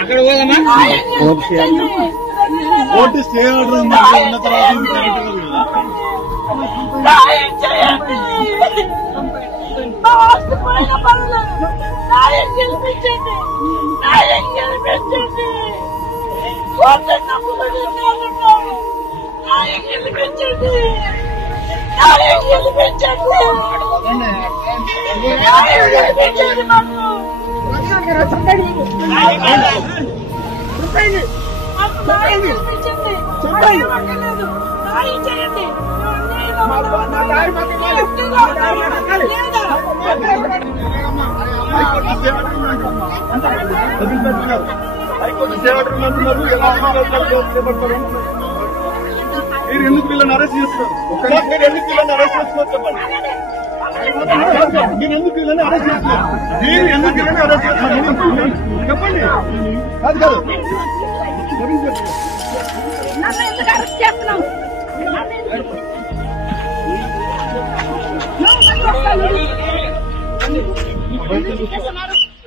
అక్కడ పోదమ్మా vote stay order ఉన్న తర్వాత మీరు ఎందుకు వీళ్ళని అరెస్ట్ చేస్తున్నారు? మీరు ఎందుకు వీళ్ళని అరెస్ట్ చేస్తున్నారు చెప్పండి. మీరు ఎందుకు వీళ్ళని అరెస్ట్ చేస్తున్నారు? మీరు ఎందుకు వీళ్ళని అరెస్ట్ చేస్తున్నారు చెప్పండి. కాదు కాదు ఎందుకు